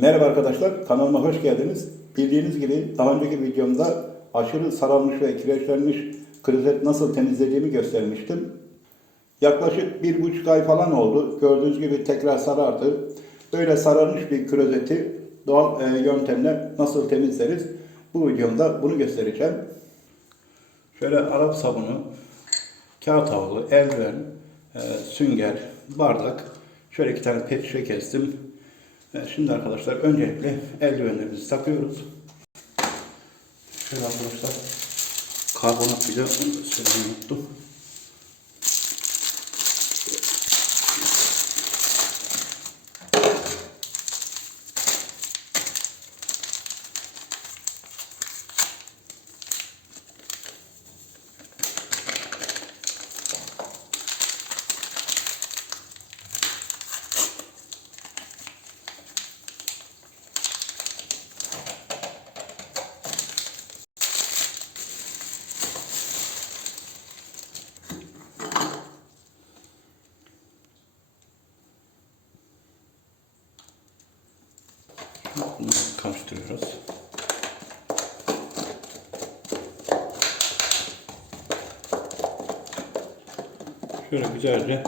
Merhaba arkadaşlar, kanalıma hoş geldiniz. Bildiğiniz gibi daha önceki videomda aşırı sararmış ve kireçlenmiş klozet nasıl temizlediğimi göstermiştim. Yaklaşık bir buçuk ay falan oldu. Gördüğünüz gibi tekrar sarardı. Böyle sararmış bir klozeti doğal e, yöntemle nasıl temizleriz? Bu videomda bunu göstereceğim. Şöyle Arap sabunu, kağıt havlu, eldiven, e, sünger, bardak. Şöyle iki tane pet şişe kestim. Şimdi arkadaşlar öncelikle eldivenlerimizi takıyoruz. Şöyle arkadaşlar karbonat bile söylemeyi unuttum. Bunu karıştırıyoruz. Şöyle güzelce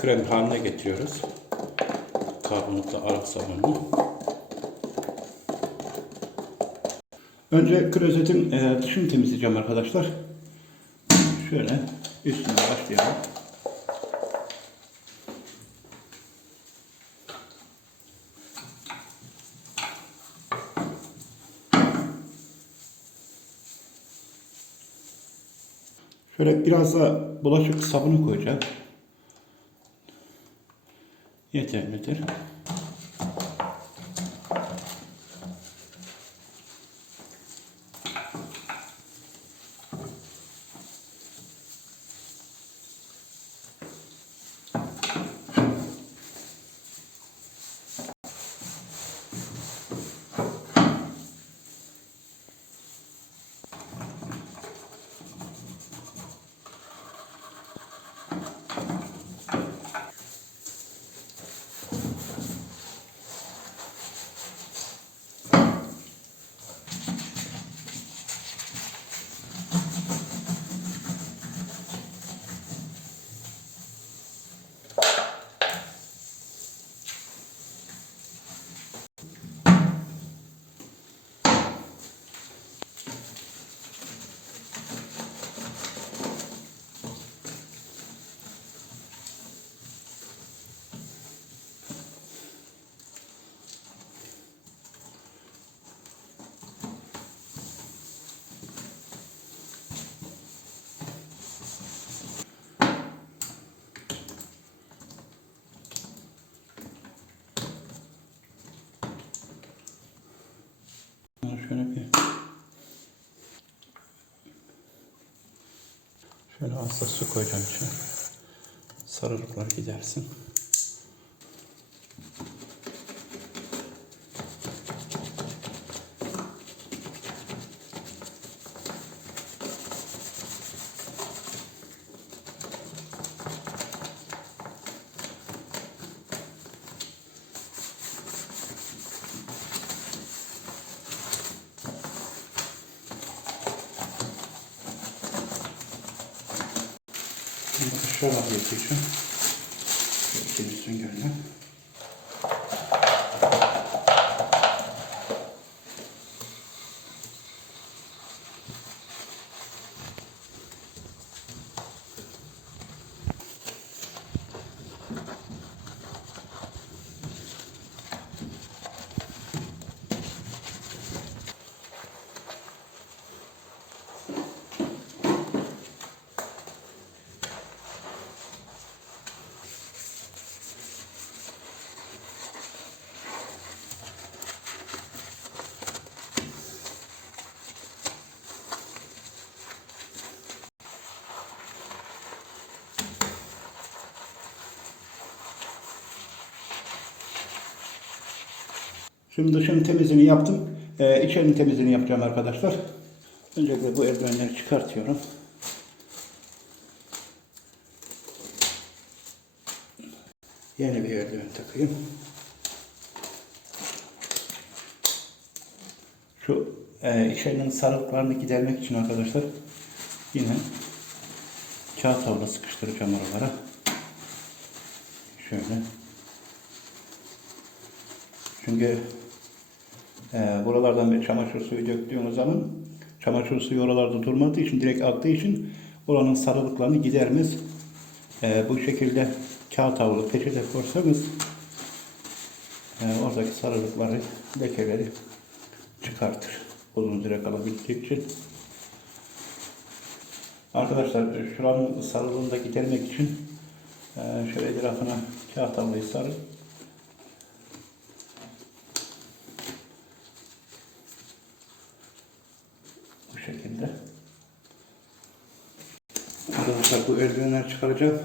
krem haline getiriyoruz. Karbonatlı Arap sabununu. Önce klozetin e, dışını temizleyeceğim arkadaşlar. Şöyle üstüne başlayalım. Şöyle biraz da bulaşık sabunu koyacağım. Yeterlidir. Bunu şöyle bir şöyle az da su koyacağım içine. Sarılıklar gidersin. Şimdi aşağı geçeceğim. İkinci süngerle. Şimdi dışının temizliğini yaptım. Ee, içerinin temizliğini yapacağım arkadaşlar. Öncelikle bu eldivenleri çıkartıyorum. Yeni bir eldiven takayım. Şu e, içerinin sarılıklarını gidermek için arkadaşlar yine kağıt havlu sıkıştıracağım oralara. Şöyle. Çünkü e, buralardan bir çamaşır suyu döktüğümüz zaman çamaşır suyu oralarda durmadığı için direkt aktığı için oranın sarılıklarını gidermez. E, bu şekilde kağıt havlu peçete koysanız e, oradaki sarılıkları, lekeleri çıkartır. Uzun süre kalabildiği için. Arkadaşlar şuranın sarılığını da gidermek için e, şöyle etrafına kağıt havluyu sarın. Bu şekilde. Arkadaşlar bu eldivenleri çıkaracağım.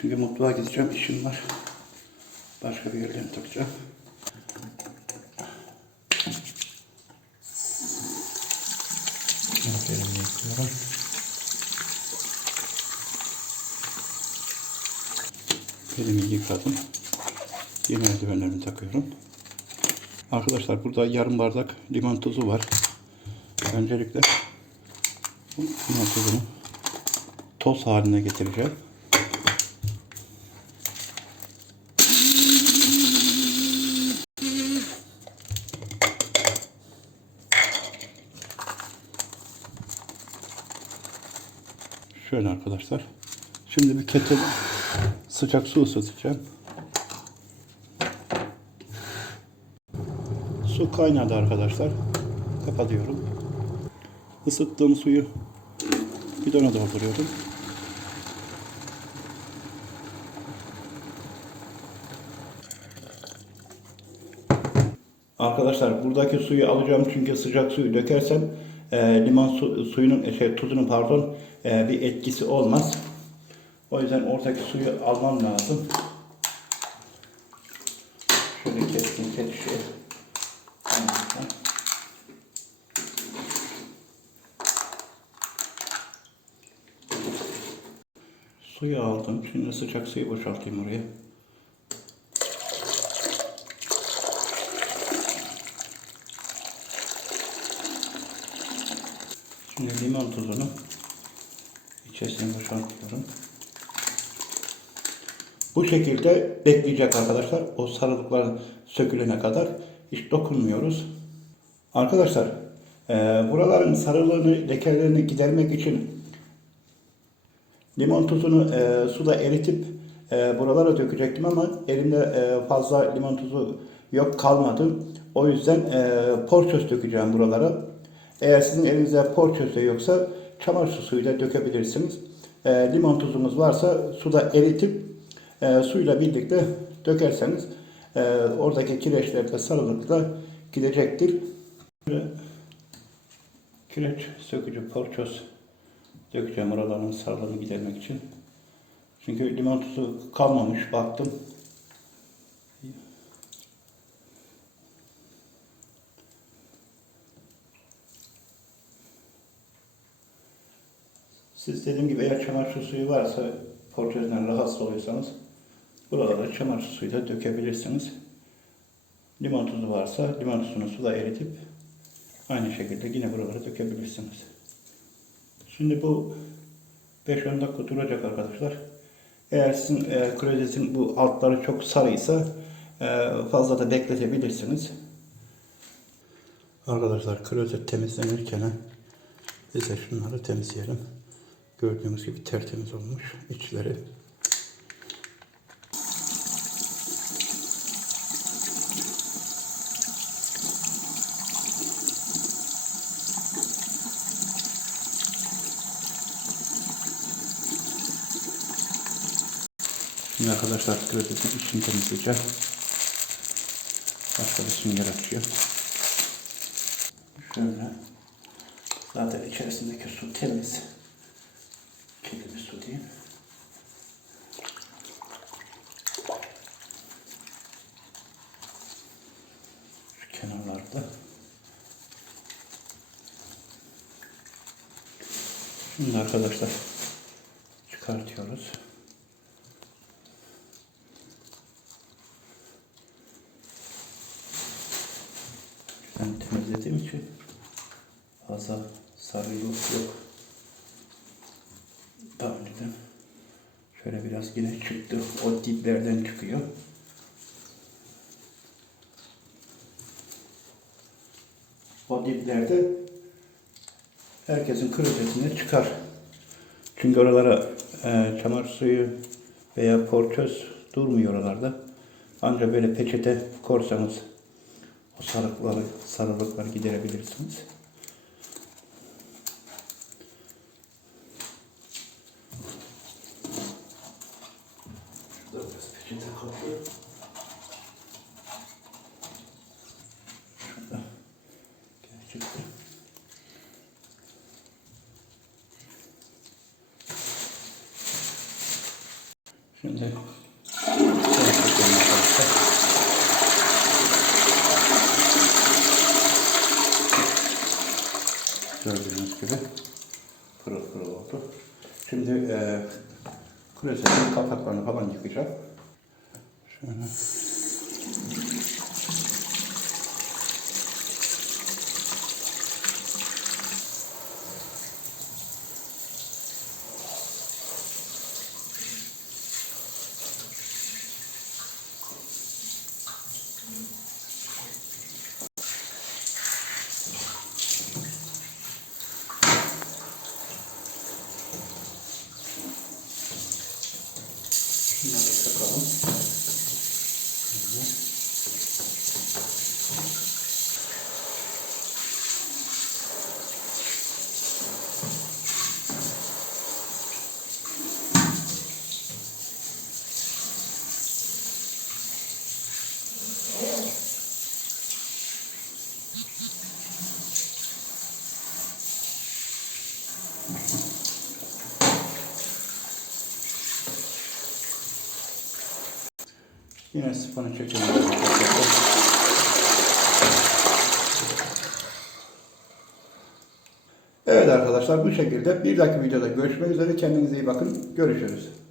Çünkü mutfağa gideceğim. işim var. Başka bir eldiven takacağım. Yıkıyorum. Elimi yıkadım. Yeni eldivenlerimi takıyorum. Arkadaşlar burada yarım bardak limon tuzu var. Öncelikle limon tuzunu toz haline getireceğim. Şöyle arkadaşlar. Şimdi bir kettle sıcak su ısıtacağım. Su kaynadı arkadaşlar. Kapatıyorum. Isıttığım suyu bidona dolduruyorum. Arkadaşlar buradaki suyu alacağım çünkü sıcak suyu dökersem e, limon su, suyunun e, şey tuzunun pardon e, bir etkisi olmaz. O yüzden oradaki suyu almam lazım. Şöyle kestim ketişi. Suyu aldım. Şimdi sıcak suyu boşaltayım oraya. Şimdi limon tuzunu içerisine boşaltıyorum. Bu şekilde bekleyecek arkadaşlar. O sarılıklar sökülene kadar hiç dokunmuyoruz. Arkadaşlar e, buraların sarılığını, lekelerini gidermek için limon tuzunu e, suda eritip e, buralara dökecektim ama elimde e, fazla limon tuzu yok kalmadı. O yüzden e, porçöz dökeceğim buralara. Eğer sizin elinizde porçöz de yoksa çamaşır suyu da dökebilirsiniz. E, limon tuzunuz varsa suda eritip e, suyla birlikte dökerseniz e, oradaki kireçler de sarılıkla gidecektir. Böyle kireç sökücü porçöz dökeceğim oraların sarılığını gidermek için. Çünkü limon tuzu kalmamış baktım. Siz dediğim gibi eğer çamaşır suyu varsa porçözden rahatsız oluyorsanız buralara çamaşır suyu da dökebilirsiniz. Limon tuzu varsa limon tuzunu suda eritip aynı şekilde yine buralara dökebilirsiniz. Şimdi bu 5-10 dakika duracak arkadaşlar. Eğer sizin e, klozetin bu altları çok sarıysa e, fazla da bekletebilirsiniz. Arkadaşlar klozet temizlenirken biz de şunları temizleyelim. Gördüğünüz gibi tertemiz olmuş içleri. Şimdi arkadaşlar klozetin içini temizleyeceğim. Başka bir sünger açıyor. Şöyle. Zaten içerisindeki su temiz. Kirli bir su değil. Şu kenarlarda. Şimdi arkadaşlar çıkartıyoruz. Ben temizlediğim için fazla sarılık yok. Daha önceden şöyle biraz yine çıktı. O diplerden çıkıyor. O diplerde herkesin klozetine çıkar. Çünkü oralara e, çamaşır suyu veya porçöz durmuyor oralarda. Ancak böyle peçete korsanız o sarıkları, sarılıkları giderebilirsiniz. Şimdi. Gördüğünüz gibi pırıl pırıl oldu. Şimdi e, klozetin kapaklarını falan yıkayacağım. Şöyle. Şunları Yine sifonu çekelim. Evet arkadaşlar bu şekilde bir dahaki videoda görüşmek üzere. Kendinize iyi bakın. Görüşürüz.